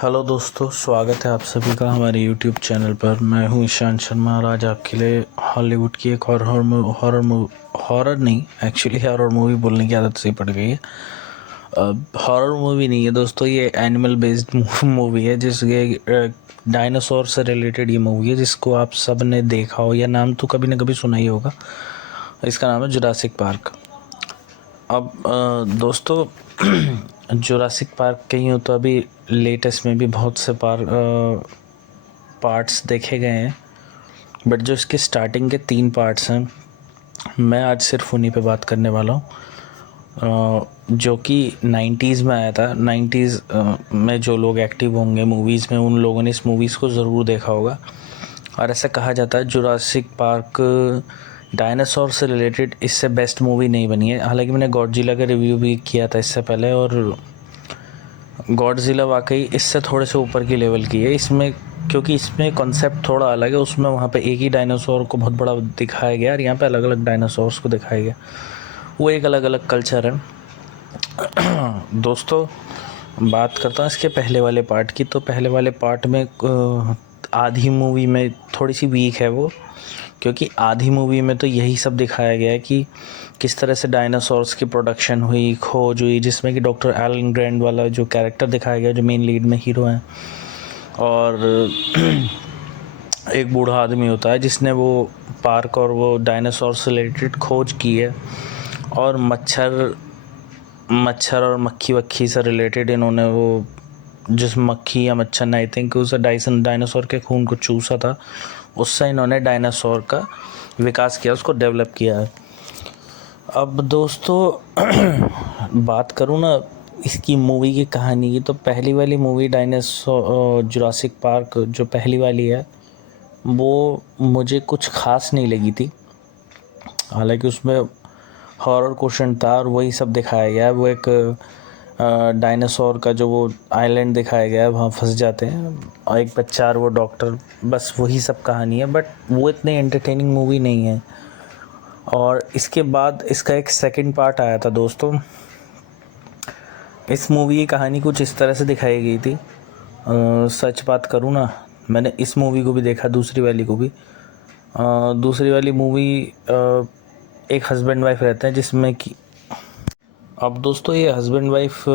हेलो दोस्तों, स्वागत है आप सभी का हमारे यूट्यूब चैनल पर। मैं हूं ईशांत शर्मा और आज आपके लिए हॉलीवुड की एक हॉरर नहीं, एक्चुअली हॉरर मूवी बोलने की आदत से पड़ गई है। हॉरर मूवी नहीं है दोस्तों, ये एनिमल बेस्ड मूवी है, जिसके डायनासोर से रिलेटेड ये मूवी है, जिसको आप सब ने देखा हो या नाम तो कभी ना कभी सुना ही होगा। इसका नाम है जुरासिक पार्क। अब दोस्तों जुरासिक पार्क के यूँ तो अभी लेटेस्ट में भी बहुत से पार्ट्स देखे गए हैं, बट जो इसके स्टार्टिंग के 3 पार्ट्स हैं, मैं आज सिर्फ उन्हीं पे बात करने वाला हूँ। जो कि 90s में आया था। 90s में जो लोग एक्टिव होंगे मूवीज़ में, उन लोगों ने इस मूवीज़ को ज़रूर देखा होगा। और ऐसा कहा जाता है जुरासिक पार्क डायनासोर से रिलेटेड इससे बेस्ट मूवी नहीं बनी है। हालांकि मैंने गॉडजिला का रिव्यू भी किया था इससे पहले, और गॉडजिला वाकई इससे थोड़े से ऊपर की लेवल की है इसमें, क्योंकि इसमें कॉन्सेप्ट थोड़ा अलग है। उसमें वहाँ पे एक ही डायनासोर को बहुत बड़ा दिखाया गया और यहाँ पे अलग अलग डायनासोर्स को दिखाया गया। वो एक अलग अलग कल्चर है। दोस्तों, बात करता हूँ इसके पहले वाले पार्ट की। तो पहले वाले पार्ट में आधी मूवी में थोड़ी सी वीक है वो, क्योंकि आधी मूवी में तो यही सब दिखाया गया है कि किस तरह से डायनासोर्स की प्रोडक्शन हुई, खोज हुई, जिसमें कि डॉक्टर एलन ग्रैंड वाला जो कैरेक्टर दिखाया गया, जो मेन लीड में हीरो हैं, और एक बूढ़ा आदमी होता है जिसने वो पार्क और वो डायनासोर से रिलेटेड खोज की है। और मच्छर और मक्खी वक्खी से रिलेटेड इन्होंने वो, जिस मक्खी या मच्छर ने आई थिंक उसे डायनासोर के खून को चूसा था, उससे इन्होंने डायनासोर का विकास किया, उसको डेवलप किया है। अब दोस्तों बात करूँ ना इसकी मूवी की कहानी की, तो पहली वाली मूवी डायनासोर जुरासिक पार्क जो पहली वाली है, वो मुझे कुछ ख़ास नहीं लगी थी। हालांकि उसमें हॉरर क्वेश्चन था और वही सब दिखाया गया है। वो एक डायनासोर का जो वो आइलैंड दिखाया गया है, वहाँ फंस जाते हैं और एक बच्चा और वो डॉक्टर, बस वही सब कहानी है। बट वो इतनी एंटरटेनिंग मूवी नहीं है। और इसके बाद इसका एक सेकंड पार्ट आया था दोस्तों। इस मूवी की कहानी कुछ इस तरह से दिखाई गई थी। सच बात करूँ ना, मैंने इस मूवी को भी देखा, दूसरी वाली को भी। दूसरी वाली मूवी एक हस्बैंड वाइफ रहते हैं जिसमें कि, अब दोस्तों ये हस्बैंड वाइफ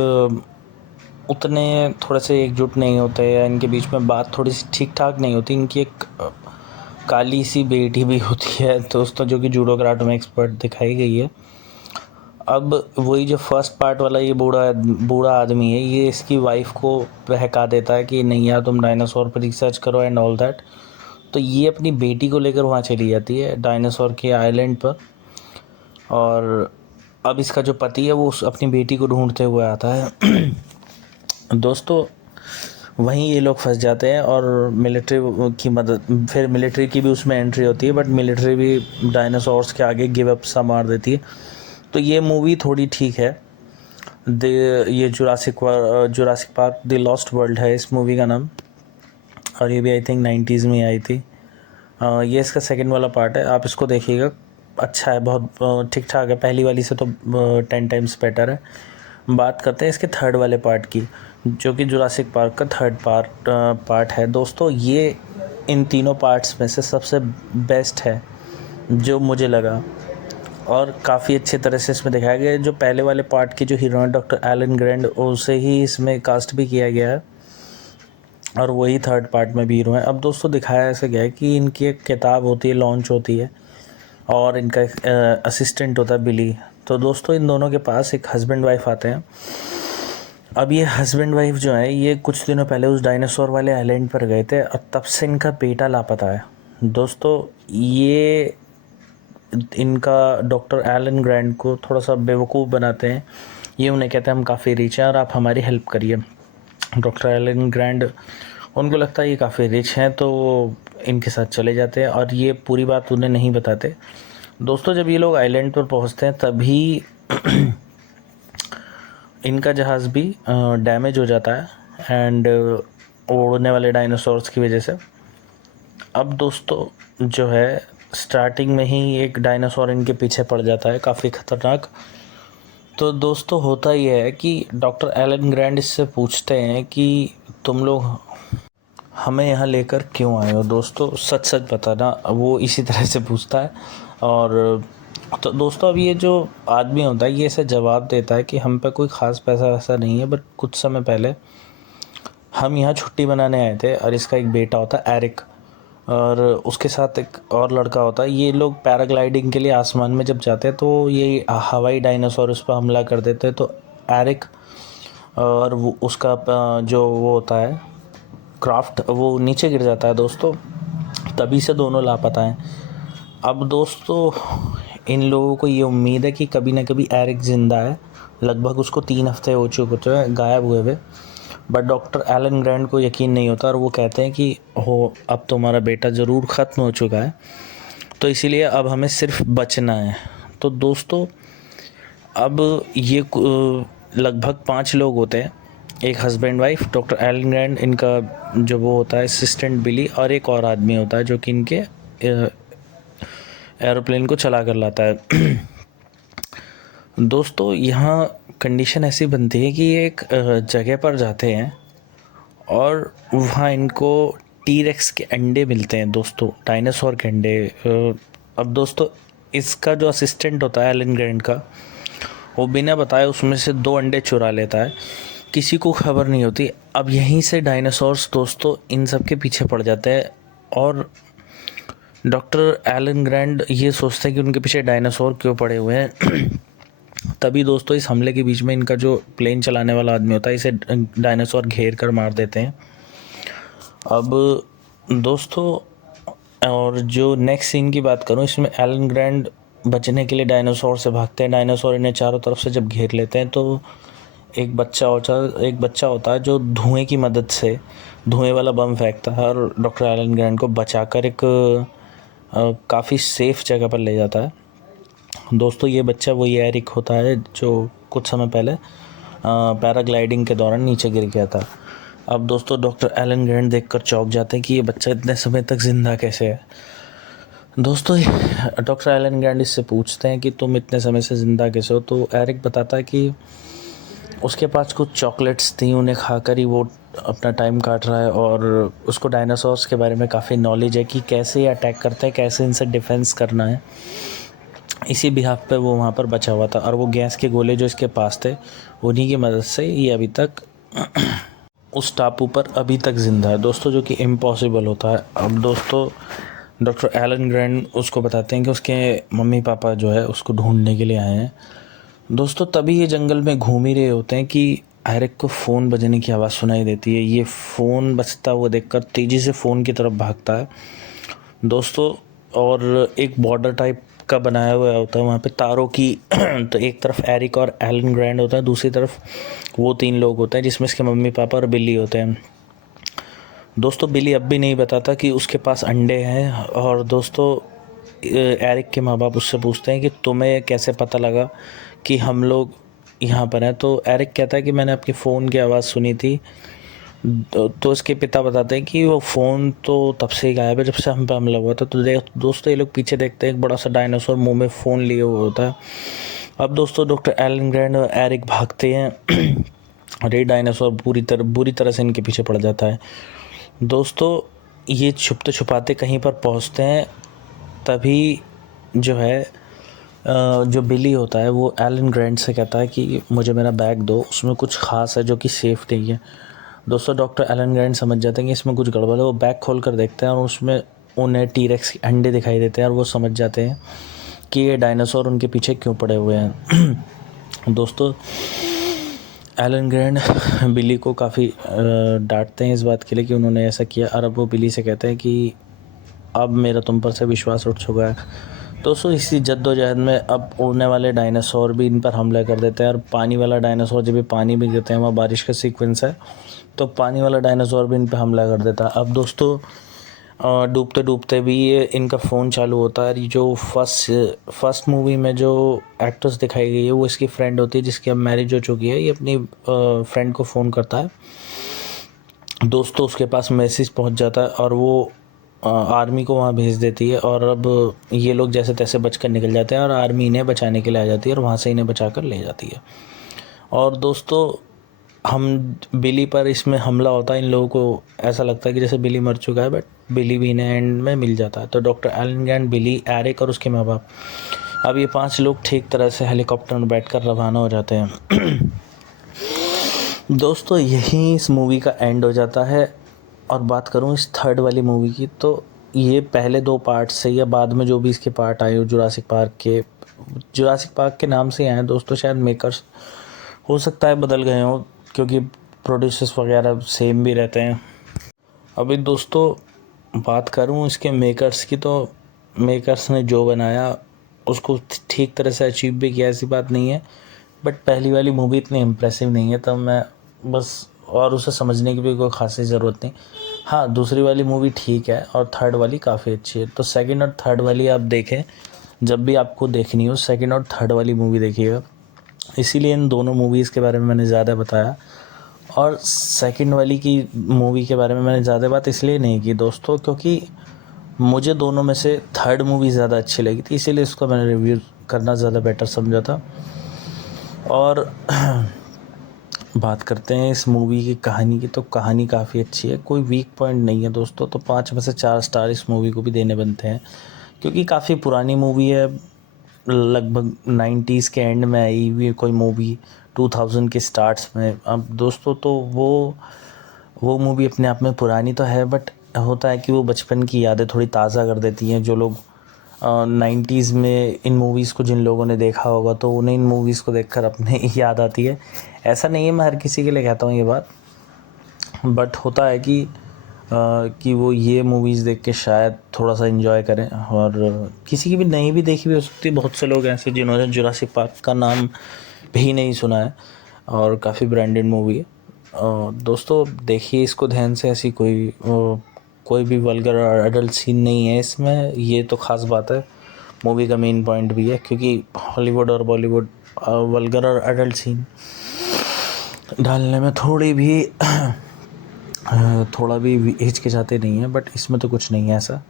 उतने थोड़े से एकजुट नहीं होते, या इनके बीच में बात थोड़ी सी ठीक ठाक नहीं होती। इनकी एक काली सी बेटी भी होती है दोस्तों, जो कि जूडो कराटे में एक्सपर्ट दिखाई गई है। अब वही जो फर्स्ट पार्ट वाला ये बूढ़ा आदमी है, ये इसकी वाइफ को बहका देता है कि नहीं यार, तुम डायनासोर पर रिसर्च करो एंड ऑल दैट। तो ये अपनी बेटी को लेकर वहाँ चली जाती है डायनासोर के आइलैंड पर। और अब इसका जो पति है वो अपनी बेटी को ढूंढते हुए आता है। दोस्तों, वहीं ये लोग फंस जाते हैं और मिलिट्री की मदद, फिर मिलिट्री की भी उसमें एंट्री होती है, बट मिलिट्री भी डायनासोर्स के आगे गिव अप सा मार देती है। तो ये मूवी थोड़ी ठीक है। ये Jurassic park the lost world है इस मूवी का नाम, और ये भी आई थिंक 90s में आई थी। ये इसका सेकंड वाला पार्ट है, आप इसको देखिएगा। अच्छा है, बहुत ठीक ठाक है, पहली वाली से तो 10 टाइम्स बेटर है। बात करते हैं इसके थर्ड वाले पार्ट की, जो कि जुरासिक पार्क का थर्ड पार्ट है। दोस्तों, ये इन तीनों पार्ट्स में से सबसे बेस्ट है जो मुझे लगा, और काफ़ी अच्छे तरह से इसमें दिखाया गया है। जो पहले वाले पार्ट की जो हीरोइन डॉक्टर एलन ग्रैंड, उसे ही इसमें कास्ट भी किया गया है, और वही थर्ड पार्ट में भी हीरो है। अब दोस्तों, दिखाया ऐसे गया है कि इनकी एक किताब होती है, लॉन्च होती है, और इनका एक असिस्टेंट होता है बिली। तो दोस्तों, इन दोनों के पास एक हस्बैंड वाइफ आते हैं। अब ये हस्बैंड वाइफ जो है, ये कुछ दिनों पहले उस डायनासोर वाले आइलैंड पर गए थे, और तब से इनका बेटा लापता है। दोस्तों, ये इनका डॉक्टर एलन ग्रैंड को थोड़ा सा बेवकूफ़ बनाते हैं। ये उन्हें कहते हैं हम काफ़ी रिच हैं और आप हमारी हेल्प करिए। डॉक्टर एलन ग्रैंड, उनको लगता है ये काफ़ी रिच हैं, तो इनके साथ चले जाते हैं, और ये पूरी बात उन्हें नहीं बताते। दोस्तों, जब ये लोग आइलैंड पर पहुंचते हैं, तभी इनका जहाज़ भी डैमेज हो जाता है, एंड उड़ने वाले डायनासोर्स की वजह से। अब दोस्तों, जो है स्टार्टिंग में ही एक डायनासोर इनके पीछे पड़ जाता है, काफ़ी ख़तरनाक। तो दोस्तों, होता यह है कि डॉक्टर एलन ग्रैंड इससे पूछते हैं कि तुम लोग हमें यहाँ लेकर क्यों आए हो? दोस्तों सच सच बताना, वो इसी तरह से पूछता है। और तो दोस्तों अब ये जो आदमी होता है ये ऐसे जवाब देता है कि हम पे कोई ख़ास पैसा वैसा नहीं है, बट कुछ समय पहले हम यहाँ छुट्टी मनाने आए थे और इसका एक बेटा होता है एरिक, और उसके साथ एक और लड़का होता है। ये लोग पैराग्लाइडिंग के लिए आसमान में जब जाते हैं तो ये हवाई डायनासोर उस पर हमला कर देते हैं, तो एरिक और वो उसका जो वो होता है क्राफ्ट, वो नीचे गिर जाता है दोस्तों। तभी से दोनों लापता हैं। अब दोस्तों इन लोगों को ये उम्मीद है कि कभी ना कभी एरिक ज़िंदा है। लगभग उसको 3 हफ्ते हो चुके हैं गायब हुए हुए, बट डॉक्टर एलन ग्रैंड को यकीन नहीं होता और वो कहते हैं कि हो अब तुम्हारा बेटा ज़रूर ख़त्म हो चुका है, तो इसीलिए अब हमें सिर्फ बचना है। तो दोस्तों अब ये लगभग 5 लोग होते हैं, एक husband wife, doctor Allen Grand, इनका जो वो होता है असिस्टेंट बिली, और एक और आदमी होता है जो कि इनके एरोप्लेन को चला कर लाता है। दोस्तों यहाँ कंडीशन ऐसी बनती है कि ये एक जगह पर जाते हैं और वहाँ इनको टी-रेक्स के अंडे मिलते हैं दोस्तों, डायनासोर के अंडे। अब दोस्तों इसका जो असिस्टेंट होता है एलन ग्रैंड का, वो बिना बताए उसमें से 2 अंडे चुरा लेता है, किसी को खबर नहीं होती। अब यहीं से डायनासोर्स दोस्तों इन सब के पीछे पड़ जाते हैं और डॉक्टर एलन ग्रैंड ये सोचते हैं कि उनके पीछे डायनासोर क्यों पड़े हुए हैं। तभी दोस्तों इस हमले के बीच में इनका जो प्लेन चलाने वाला आदमी होता है इसे डायनासोर घेर कर मार देते हैं। अब दोस्तों और जो नेक्स्ट सीन की बात करूं, इसमें एलन ग्रैंड बचने के लिए डायनासोर से भागते हैं। डायनासोर इन्हें चारों तरफ से जब घेर लेते हैं तो एक बच्चा होता है जो धुएं की मदद से धुएं वाला बम फेंकता है और डॉक्टर एलन ग्रैंड को बचाकर एक काफ़ी सेफ़ जगह पर ले जाता है। दोस्तों ये बच्चा वही एरिक होता है जो कुछ समय पहले पैराग्लाइडिंग के दौरान नीचे गिर गया था। अब दोस्तों डॉक्टर एलन ग्रैंड देखकर चौंक जाते हैं कि ये बच्चा इतने समय तक ज़िंदा कैसे है। दोस्तों डॉक्टर एलन ग्रैंड इससे पूछते हैं कि तुम इतने समय से ज़िंदा कैसे हो, तो एरिक बताता है कि उसके पास कुछ चॉकलेट्स थी, उन्हें खाकर ही वो अपना टाइम काट रहा है और उसको डायनासोर्स के बारे में काफ़ी नॉलेज है कि कैसे ये अटैक करते हैं, कैसे इनसे डिफेंस करना है। इसी बिहाफ पे वो वहाँ पर बचा हुआ था और वो गैस के गोले जो इसके पास थे उन्हीं की मदद से ये अभी तक उस टापू पर अभी तक ज़िंदा है दोस्तों, जो कि इम्पॉसिबल होता है। अब दोस्तों डॉक्टर एलन ग्रैंड उसको बताते हैं कि उसके मम्मी पापा जो है उसको ढूंढने के लिए आए हैं। दोस्तों तभी ये जंगल में घूम ही रहे होते हैं कि एरिक को फ़ोन बजने की आवाज़ सुनाई देती है। ये फ़ोन बजता हुआ देखकर तेज़ी से फ़ोन की तरफ भागता है दोस्तों, और एक बॉर्डर टाइप का बनाया हुआ होता है वहाँ पे तारों की। तो एक तरफ एरिक और एलन ग्रैंड होता है, दूसरी तरफ वो 3 लोग होते हैं जिसमें इसके मम्मी पापा और बिल्ली होते हैं। दोस्तों बिल्ली अब भी नहीं बताता कि उसके पास अंडे हैं, और दोस्तों एरिक के माँ बाप उससे पूछते हैं कि तुम्हें कैसे पता लगा कि हम लोग यहाँ पर हैं। तो एरिक कहता है कि मैंने आपकी फ़ोन की आवाज़ सुनी थी। तो इसके पिता बताते हैं कि वो फ़ोन तो तब से ही गायब है जब से हम पे हमला हुआ था। तो दोस्तों ये लोग पीछे देखते हैं, एक बड़ा सा डायनासोर मुंह में फ़ोन लिए हुए होता है। अब दोस्तों डॉक्टर एलन ग्रैंड और एरिक भागते हैं और ये डायनासोर बुरी तरह से इनके पीछे पड़ जाता है। दोस्तों ये छुपते छुपाते कहीं पर पहुंचते हैं, तभी जो है जो बिली होता है वो एलन ग्रैंड से कहता है कि मुझे मेरा बैग दो, उसमें कुछ ख़ास है जो कि सेफ़ नहीं है। दोस्तों डॉक्टर एलन ग्रैंड समझ जाते हैं कि इसमें कुछ गड़बड़ है। वो बैग खोल कर देखते हैं और उसमें उन्हें टी-रेक्स के अंडे दिखाई देते हैं और वो समझ जाते हैं कि ये डायनासोर उनके पीछे क्यों पड़े हुए हैं। दोस्तों एलन ग्रैंड बिली को काफ़ी डांटते हैं इस बात के लिए कि उन्होंने ऐसा किया, और अब वो बिली से कहते हैं कि अब मेरा तुम पर से विश्वास उठ चुका है। दोस्तों इसी जद्दोजहद में अब उड़ने वाले डायनासोर भी इन पर हमला कर देते हैं, और पानी वाला डायनासोर जब भी पानी में गिरते हैं, वहाँ बारिश का सीक्वेंस है, तो पानी वाला डायनासोर भी इन पर हमला कर देता है। अब दोस्तों डूबते डूबते भी ये इनका फ़ोन चालू होता है। जो फर्स्ट मूवी में जो एक्ट्रेस दिखाई गई है वो इसकी फ्रेंड होती है जिसकी अब मैरिज हो चुकी है। ये अपनी फ्रेंड को फ़ोन करता है दोस्तों, उसके पास मैसेज पहुंच जाता है और वो आर्मी को वहाँ भेज देती है, और अब ये लोग जैसे तैसे बचकर निकल जाते हैं और आर्मी इन्हें बचाने के लिए आ जाती है और वहाँ से इन्हें बचा कर ले जाती है। और दोस्तों हम बिली पर इसमें हमला होता है, इन लोगों को ऐसा लगता है कि जैसे बिली मर चुका है, बट बिली भी इन्हें एंड में मिल जाता है। तो डॉक्टर एलन ग्रांट, बिली, एरिक और उसके माँ बाप, अब ये 5 लोग ठीक तरह से हेलीकॉप्टर में बैठकर रवाना हो जाते हैं। दोस्तों यही इस मूवी का एंड हो जाता है। और बात करूँ इस थर्ड वाली मूवी की, तो ये पहले 2 पार्ट से या बाद में जो भी इसके पार्ट आए हो जुरासिक पार्क के नाम से ही आए हैं दोस्तों। शायद मेकर्स हो सकता है बदल गए हों, क्योंकि प्रोड्यूसर्स वगैरह सेम भी रहते हैं। अभी दोस्तों बात करूं इसके मेकर्स की, तो मेकर्स ने जो बनाया उसको ठीक तरह से अचीव भी किया, ऐसी बात नहीं है। बट पहली वाली मूवी इतनी इम्प्रेसिव नहीं है, तब मैं बस, और उसे समझने की भी कोई खासी ज़रूरत नहीं। हाँ, दूसरी वाली मूवी ठीक है और थर्ड वाली काफ़ी अच्छी है। तो सेकंड और थर्ड वाली आप देखें, जब भी आपको देखनी हो सेकंड और थर्ड वाली मूवी देखिएगा। इसीलिए इन दोनों मूवीज़ के बारे में मैंने ज़्यादा बताया। और सेकंड वाली की मूवी के बारे में मैंने ज़्यादा बात इसलिए नहीं की दोस्तों, क्योंकि मुझे दोनों में से थर्ड मूवी ज़्यादा अच्छी लगी थी, इसीलिए इसको मैंने रिव्यू करना ज़्यादा बेटर समझा था। और बात करते हैं इस मूवी की कहानी की, तो कहानी काफ़ी अच्छी है, कोई वीक पॉइंट नहीं है दोस्तों। तो 5 में से 4 स्टार इस मूवी को भी देने बनते हैं, क्योंकि काफ़ी पुरानी मूवी है, लगभग 90s के एंड में आई हुई कोई मूवी, 2000 के स्टार्ट्स में। अब दोस्तों तो वो मूवी अपने आप में पुरानी तो है, बट होता है कि वो बचपन की यादें थोड़ी ताज़ा कर देती हैं। जो लोग 90s में इन मूवीज़ को जिन लोगों ने देखा होगा, तो उन्हें इन मूवीज़ को देखकर अपने याद आती है। ऐसा नहीं है मैं हर किसी के लिए कहता हूँ ये बात, बट होता है कि वो ये मूवीज़ देख के शायद थोड़ा सा एंजॉय करें। और किसी की भी नहीं भी देखी भी हो सकती है, बहुत से लोग ऐसे जिन्होंने जुरासिक पार्क का नाम भी नहीं सुना है, और काफ़ी ब्रांडेड मूवी है। दोस्तों देखिए इसको ध्यान से, ऐसी कोई भी वल्गर और एडल्ट सीन नहीं है इसमें, ये तो ख़ास बात है, मूवी का मेन पॉइंट भी है। क्योंकि हॉलीवुड और बॉलीवुड वल्गर और एडल्ट सीन डालने में थोड़ा भी हिचकिचाते नहीं है, बट इसमें तो कुछ नहीं है ऐसा।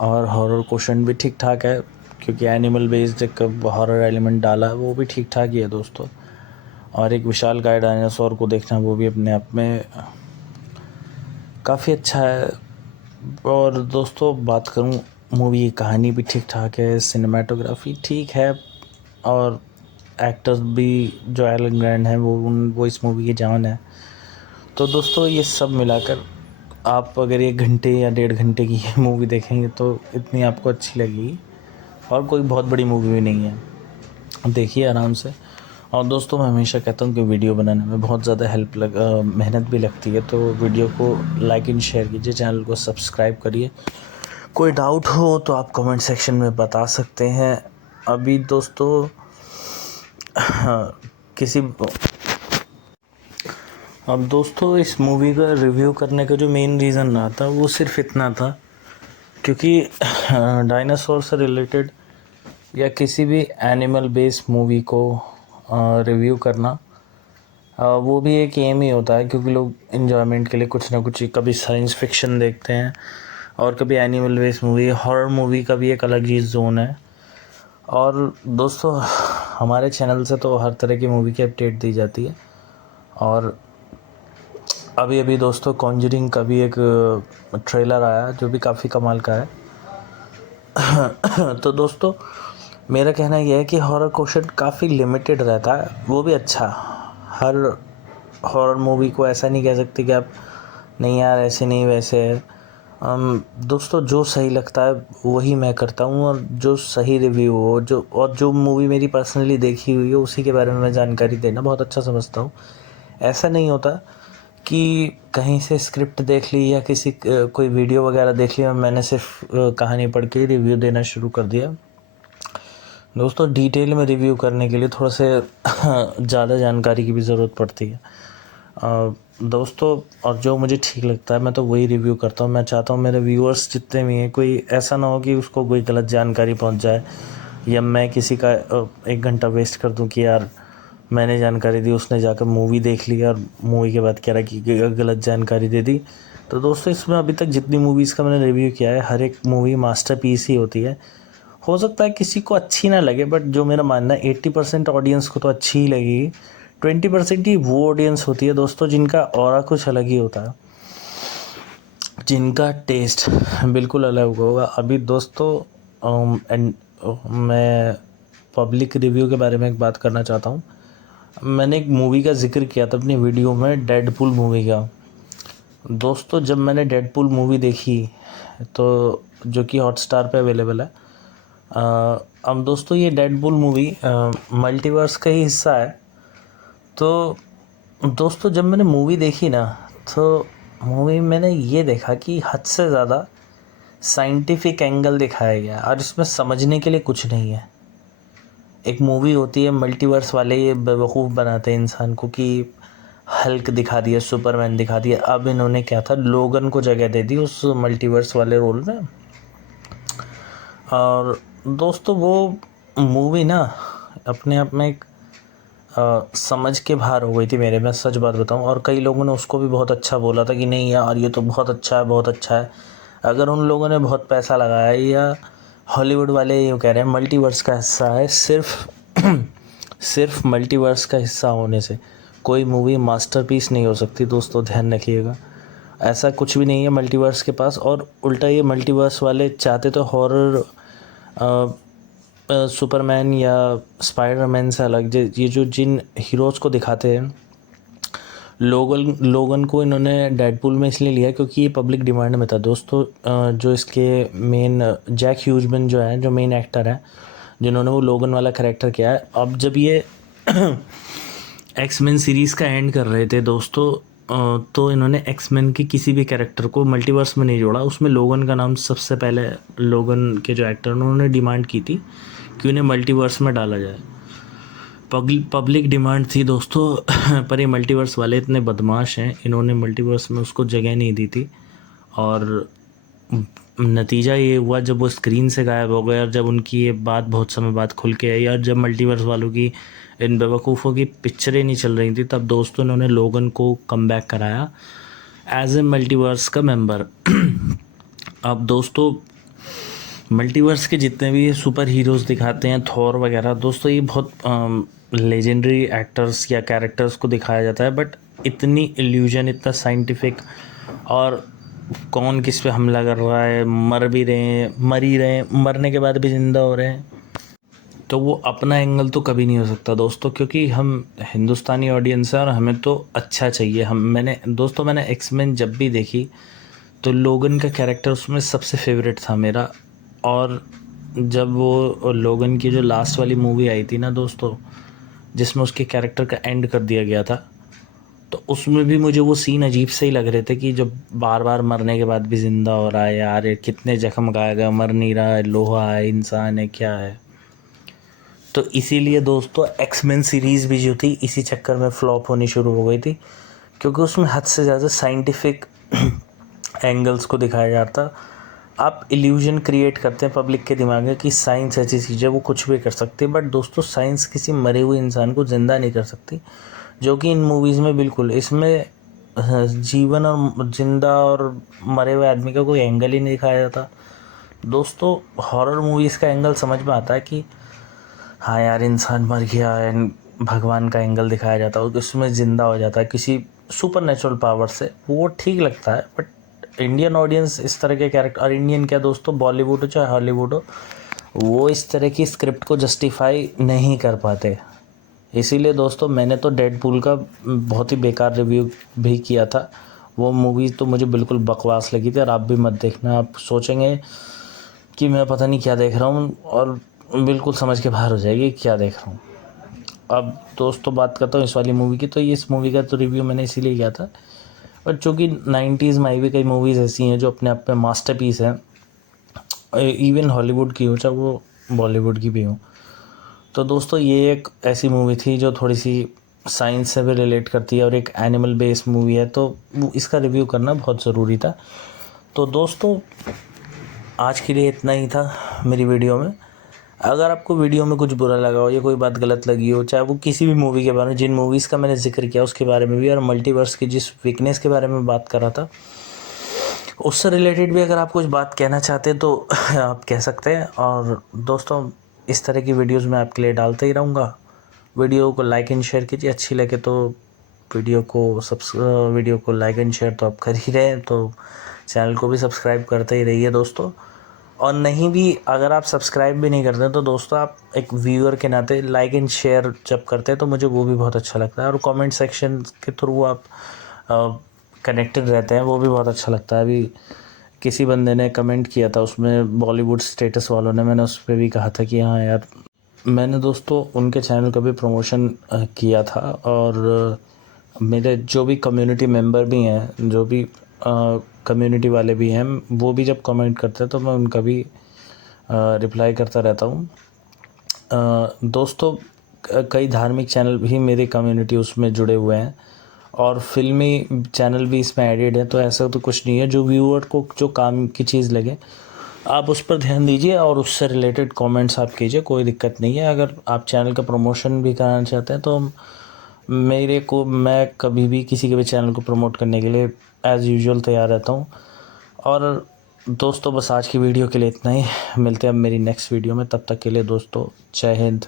और हॉरर क्वेश्चन भी ठीक ठाक है, क्योंकि एनिमल बेस्ड एक हॉरर एलिमेंट डाला है, वो भी ठीक ठाक ही है दोस्तों। और एक विशालकाय डायनासोर को देखना, वो भी अपने आप में काफ़ी अच्छा है। और दोस्तों बात करूं मूवी की कहानी भी ठीक ठाक है, सिनेमाटोग्राफी ठीक है, और एक्टर्स भी जो एलन ग्रांट हैं वो इस मूवी की जान है। तो दोस्तों ये सब मिलाकर आप अगर 1 घंटे या 1.5 घंटे की मूवी देखेंगे तो इतनी आपको अच्छी लगेगी, और कोई बहुत बड़ी मूवी भी नहीं है, देखिए आराम से। और दोस्तों मैं हमेशा कहता हूँ कि वीडियो बनाने में बहुत ज़्यादा मेहनत भी लगती है, तो वीडियो को लाइक एंड शेयर कीजिए, चैनल को सब्सक्राइब करिए। कोई डाउट हो तो आप कमेंट सेक्शन में बता सकते हैं। अभी दोस्तों अब दोस्तों इस मूवी का रिव्यू करने का जो मेन रीज़न रहा था वो सिर्फ इतना था, क्योंकि डायनासोर से रिलेटेड या किसी भी एनिमल बेस्ड मूवी को रिव्यू करना वो भी एक एम ही होता है, क्योंकि लोग इन्जॉयमेंट के लिए कुछ ना कुछ, कभी साइंस फिक्शन देखते हैं और कभी animal based movie, horror movie का भी एक अलग ही जोन है। और दोस्तों हमारे चैनल से तो हर तरह की मूवी की अपडेट दी जाती है। और अभी दोस्तों कॉन्जरिंग का भी एक ट्रेलर आया जो भी काफ़ी कमाल का है। तो दोस्तों मेरा कहना यह है कि हॉरर क्वेश्चन काफ़ी लिमिटेड रहता है, वो भी अच्छा। हर हॉरर मूवी को ऐसा नहीं कह सकते कि आप नहीं यार ऐसे नहीं वैसे है। दोस्तों जो सही लगता है वही मैं करता हूँ, और जो सही रिव्यू हो जो मूवी मेरी पर्सनली देखी हुई है उसी के बारे में मैं जानकारी देना बहुत अच्छा समझता हूँ। ऐसा नहीं होता कि कहीं से स्क्रिप्ट देख ली या किसी कोई वीडियो वगैरह देख लिया, मैंने सिर्फ कहानी पढ़ के रिव्यू देना शुरू कर दिया। दोस्तों डिटेल में रिव्यू करने के लिए थोड़ा से ज़्यादा जानकारी की भी ज़रूरत पड़ती है दोस्तों, और जो मुझे ठीक लगता है मैं तो वही रिव्यू करता हूँ। मैं चाहता हूँ मेरे व्यूअर्स जितने भी हैं, कोई ऐसा ना हो कि उसको कोई गलत जानकारी पहुँच जाए, या मैं किसी का 1 घंटा वेस्ट कर दूँ कि यार मैंने जानकारी दी, उसने जाकर मूवी देख ली और मूवी के बाद कह रहा कि गलत जानकारी दे दी। तो दोस्तों इसमें अभी तक जितनी मूवीज़ का मैंने रिव्यू किया है, हर एक मूवी मास्टरपीस ही होती है। हो सकता है किसी को अच्छी ना लगे, बट जो मेरा मानना है 80% ऑडियंस को तो अच्छी ही लगेगी, 20% ही वो ऑडियंस होती है दोस्तों जिनका ऑरा कुछ अलग ही होता है, जिनका टेस्ट बिल्कुल अलग होगा। अभी दोस्तों मैं पब्लिक रिव्यू के बारे में एक बात करना चाहता हूँ। मैंने एक मूवी का जिक्र किया था अपनी वीडियो में, डेडपूल मूवी का। दोस्तों जब मैंने डेडपूल मूवी देखी तो, जो कि हॉटस्टार पे अवेलेबल है, अब दोस्तों ये डेडपूल मूवी मल्टीवर्स का ही हिस्सा है। तो दोस्तों जब मैंने मूवी देखी ना, तो मूवी मैंने ये देखा कि हद से ज़्यादा साइंटिफिक एंगल दिखाया गया और इसमें समझने के लिए कुछ नहीं है। एक मूवी होती है मल्टीवर्स वाले, ये बेवकूफ़ बनाते हैं इंसान को कि हल्क दिखा दिया, सुपरमैन दिखा दिया। अब इन्होंने क्या था, लोगन को जगह दे दी उस मल्टीवर्स वाले रोल में। और दोस्तों वो मूवी ना अपने आप में एक समझ के बाहर हो गई थी मेरे, मैं सच बात बताऊं। और कई लोगों ने उसको भी बहुत अच्छा बोला था कि नहीं यार ये तो बहुत अच्छा है, बहुत अच्छा है। अगर उन लोगों ने बहुत पैसा लगाया, या हॉलीवुड वाले ये कह रहे हैं मल्टीवर्स का हिस्सा है, सिर्फ मल्टीवर्स का हिस्सा होने से कोई मूवी मास्टरपीस नहीं हो सकती। दोस्तों ध्यान रखिएगा, ऐसा कुछ भी नहीं है मल्टीवर्स के पास। और उल्टा ये मल्टीवर्स वाले चाहते तो हॉरर सुपरमैन या स्पाइडरमैन से अलग ये जो जिन हीरोज़ को दिखाते हैं, लोगन को इन्होंने डेडपूल में इसलिए लिया क्योंकि ये पब्लिक डिमांड में था दोस्तों। जो इसके मेन जैक ह्यूजमैन जो है, जो मेन एक्टर है, जिन्होंने वो लोगन वाला कैरेक्टर किया है, अब जब ये एक्समैन सीरीज़ का एंड कर रहे थे दोस्तों, तो इन्होंने एक्समैन के किसी भी कैरेक्टर को मल्टीवर्स में नहीं जोड़ा। उसमें लोगन का नाम सबसे पहले, लोगन के जो एक्टर उन्होंने डिमांड की थी कि उन्हें मल्टीवर्स में डाला जाए। पब्लिक डिमांड थी दोस्तों पर ये मल्टीवर्स वाले इतने बदमाश हैं, इन्होंने मल्टीवर्स में उसको जगह नहीं दी थी। और नतीजा ये हुआ, जब वो स्क्रीन से गायब हो गए और जब उनकी ये बात बहुत समय बाद खुल के आई, और जब मल्टीवर्स वालों की, इन बेवकूफ़ों की पिक्चरें नहीं चल रही थी, तब दोस्तों इन्होंने लोगन को कम बैक कराया एज ए मल्टीवर्स का मेंबर। अब दोस्तों मल्टीवर्स के जितने भी सुपर हीरोज़ दिखाते हैं, थॉर वगैरह, दोस्तों ये बहुत लेजेंडरी एक्टर्स या कैरेक्टर्स को दिखाया जाता है, बट इतनी इल्यूजन, इतना साइंटिफिक, और कौन किस पे हमला कर रहा है, मर भी रहे हैं, मर ही रहे हैं, मरने के बाद भी ज़िंदा हो रहे हैं, तो वो अपना एंगल तो कभी नहीं हो सकता दोस्तों, क्योंकि हम हिंदुस्तानी ऑडियंस है और हमें तो अच्छा चाहिए। मैंने एक्समैन जब भी देखी तो लोगन का कैरेक्टर उसमें सबसे फेवरेट था मेरा। और जब वो लोगन की जो लास्ट वाली मूवी आई थी ना दोस्तों, जिसमें उसके कैरेक्टर का एंड कर दिया गया था, तो उसमें भी मुझे वो सीन अजीब से ही लग रहे थे कि जब बार बार मरने के बाद भी ज़िंदा हो रहा है, यार ये कितने जख्म खाएगा, मर नहीं रहा है, लोहा है, इंसान है, क्या है। तो इसीलिए दोस्तों एक्समैन सीरीज़ भी जो थी इसी चक्कर में फ्लॉप होनी शुरू हो गई थी, क्योंकि उसमें हद से ज़्यादा साइंटिफिक एंगल्स को दिखाया जाता। आप इल्यूजन क्रिएट करते हैं पब्लिक के दिमाग में कि साइंस ऐसी चीज़ है, वो कुछ भी कर सकती है, बट दोस्तों साइंस किसी मरे हुए इंसान को ज़िंदा नहीं कर सकती, जो कि इन मूवीज़ में बिल्कुल, इसमें जीवन और जिंदा और मरे हुए आदमी का कोई एंगल ही नहीं दिखाया जाता। दोस्तों हॉरर मूवीज़ का एंगल समझ में आता है कि हाँ यार इंसान मर गया है, भगवान का एंगल दिखाया जाता है, उसमें ज़िंदा हो जाता है किसी सुपर नेचुरल पावर से, वो ठीक लगता है। बट इंडियन ऑडियंस इस तरह के कैरेक्टर, और इंडियन क्या दोस्तों, बॉलीवुड हो चाहे हॉलीवुड हो, वो इस तरह की स्क्रिप्ट को जस्टिफाई नहीं कर पाते। इसीलिए दोस्तों मैंने तो डेडपूल का बहुत ही बेकार रिव्यू भी किया था। वो मूवी तो मुझे बिल्कुल बकवास लगी थी, और आप भी मत देखना, आप सोचेंगे कि मैं पता नहीं क्या देख रहा हूँ, और बिल्कुल समझ के बाहर हो जाएगी क्या देख रहा हूँ। अब दोस्तों बात करता हूँ इस वाली मूवी की, तो इस मूवी का तो रिव्यू मैंने इसीलिए किया था, बट चूँकि 90s में आई हुई कई मूवीज़ ऐसी हैं जो अपने आप में मास्टरपीस हैं, इवन हॉलीवुड की हो चाहे वो बॉलीवुड की भी हो। तो दोस्तों ये एक ऐसी मूवी थी जो थोड़ी सी साइंस से भी रिलेट करती है और एक एनिमल बेस्ड मूवी है, तो इसका रिव्यू करना बहुत ज़रूरी था। तो दोस्तों आज के लिए इतना ही था मेरी वीडियो में। अगर आपको वीडियो में कुछ बुरा लगा हो या कोई बात गलत लगी हो, चाहे वो किसी भी मूवी के बारे में, जिन मूवीज़ का मैंने जिक्र किया उसके बारे में भी, और मल्टीवर्स की जिस वीकनेस के बारे में बात कर रहा था उससे रिलेटेड भी अगर आप कुछ बात कहना चाहते हैं तो आप कह सकते हैं। और दोस्तों इस तरह की वीडियोस मैं आपके लिए डालते ही रहूँगा। वीडियो को लाइक एंड शेयर कीजिए, अच्छी लगे तो वीडियो को लाइक एंड शेयर तो आप कर ही रहे हैं, तो चैनल को भी सब्सक्राइब करते ही रहिए दोस्तों। और नहीं भी, अगर आप सब्सक्राइब भी नहीं करते तो दोस्तों आप एक व्यूअर के नाते लाइक एंड शेयर जब करते हैं तो मुझे वो भी बहुत अच्छा लगता है, और कमेंट सेक्शन के थ्रू आप कनेक्टेड रहते हैं, वो भी बहुत अच्छा लगता है। अभी किसी बंदे ने कमेंट किया था, उसमें बॉलीवुड स्टेटस वालों ने, मैंने उस पर भी कहा था कि हाँ यार, मैंने दोस्तों उनके चैनल का भी प्रमोशन किया था, और मेरे जो भी कम्युनिटी मेंबर भी हैं, जो भी कम्युनिटी वाले भी हैं, वो भी जब कमेंट करते हैं तो मैं उनका भी रिप्लाई करता रहता हूँ। दोस्तों कई धार्मिक चैनल भी मेरी कम्युनिटी उसमें जुड़े हुए हैं, और फिल्मी चैनल भी इसमें एडेड है, तो ऐसा तो कुछ नहीं है। जो व्यूअर को जो काम की चीज़ लगे आप उस पर ध्यान दीजिए और उससे रिलेटेड कमेंट्स आप कीजिए, कोई दिक्कत नहीं है। अगर आप चैनल का प्रमोशन भी कराना चाहते हैं तो मैं कभी भी किसी के भी चैनल को प्रमोट करने के लिए एज़ यूजुअल तैयार रहता हूँ। और दोस्तों बस आज की वीडियो के लिए इतना ही, मिलते हैं अब मेरी नेक्स्ट वीडियो में, तब तक के लिए दोस्तों जय हिंद।